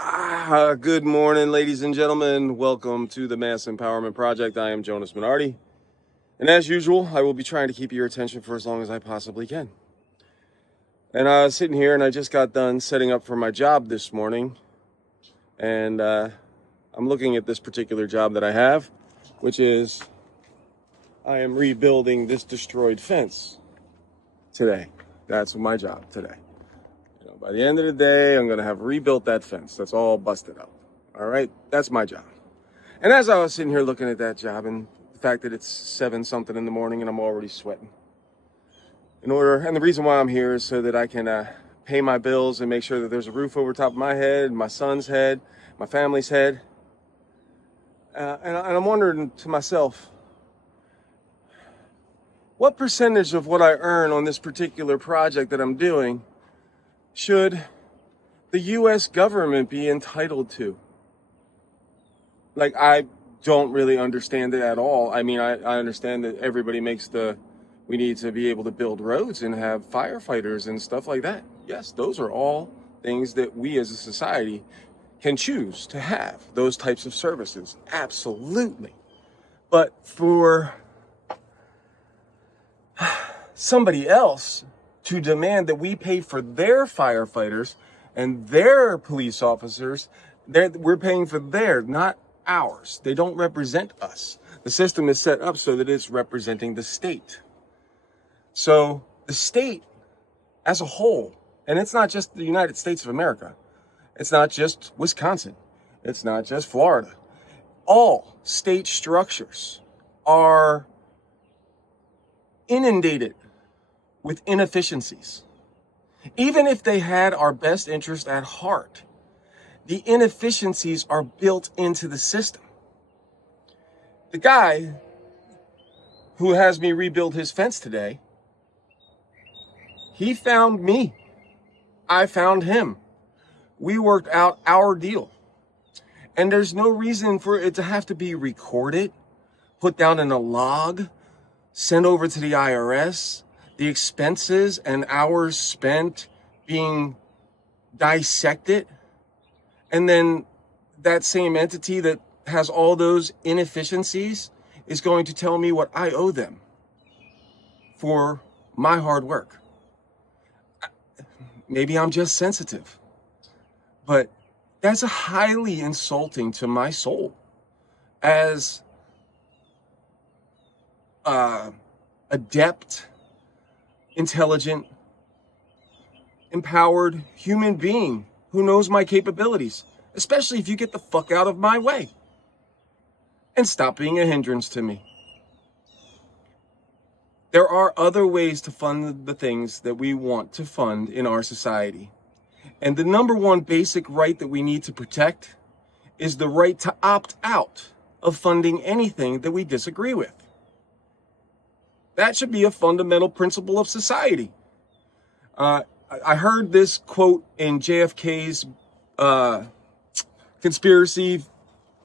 Good morning, ladies and gentlemen. Welcome to the Mass Empowerment Project. I am Jonas Minardi. And as usual, I will be trying to keep your attention for as long as I possibly can. And I was sitting here and I just got done setting up for my job this morning. And I'm looking at this particular job that I have, which is I am rebuilding this destroyed fence today. That's my job today. By the end of the day, I'm going to have rebuilt that fence. That's all busted up. All right? That's my job. And as I was sitting here looking at that job and the fact that it's 7-something in the morning and I'm already sweating. And the reason why I'm here is so that I can pay my bills and make sure that there's a roof over top of my head, my son's head, my family's head. And I'm wondering to myself, what percentage of what I earn on this particular project that I'm doing should the U.S. government be entitled to? Like, I don't really understand it at all. I mean, I understand that everybody we need to be able to build roads and have firefighters and stuff like that. Yes, those are all things that we as a society can choose to have, those types of services. Absolutely. But for somebody else to demand that we pay for their firefighters and their police officers, we're paying for theirs, not ours. They don't represent us. The system is set up so that it's representing the state. So the state as a whole, and it's not just the United States of America, it's not just Wisconsin, it's not just Florida. All state structures are inundated with inefficiencies. Even if they had our best interest at heart, the inefficiencies are built into the system. The guy who has me rebuild his fence today, he found me. I found him. We worked out our deal. And there's no reason for it to have to be recorded, put down in a log, sent over to the IRS, the expenses and hours spent being dissected, and then that same entity that has all those inefficiencies is going to tell me what I owe them for my hard work. Maybe I'm just sensitive, but that's highly insulting to my soul as adept, intelligent, empowered human being who knows my capabilities, especially if you get the fuck out of my way and stop being a hindrance to me. There are other ways to fund the things that we want to fund in our society. And the number one basic right that we need to protect is the right to opt out of funding anything that we disagree with. That should be a fundamental principle of society. I heard this quote in JFK's conspiracy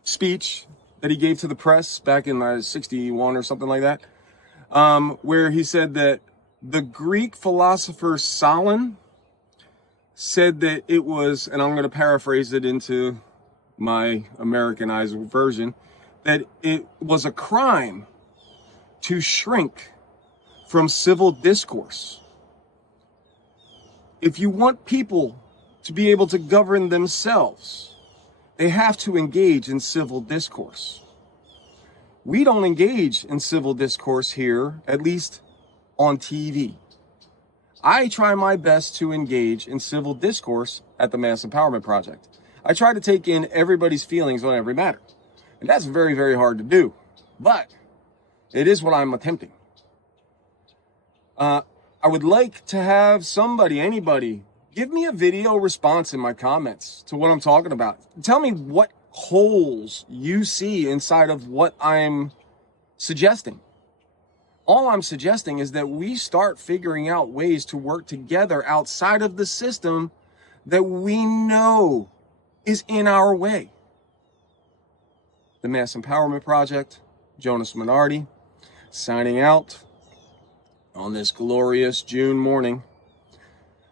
speech that he gave to the press back in 61 or something like that, where he said that the Greek philosopher Solon said that it was, and I'm going to paraphrase it into my Americanized version, that it was a crime to shrink from civil discourse. If you want people to be able to govern themselves, they have to engage in civil discourse. We don't engage in civil discourse here, at least on TV. I try my best to engage in civil discourse at the Mass Empowerment Project. I try to take in everybody's feelings on every matter. And that's very, very hard to do. But it is what I'm attempting. I would like to have anybody, give me a video response in my comments to what I'm talking about. Tell me what holes you see inside of what I'm suggesting. All I'm suggesting is that we start figuring out ways to work together outside of the system that we know is in our way. The Mass Empowerment Project, Jonas Minardi, signing out on this glorious June morning.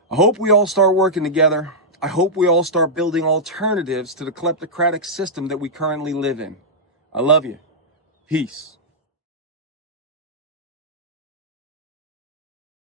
I hope we all start working together. I hope we all start building alternatives to the kleptocratic system that we currently live in. I love you. Peace.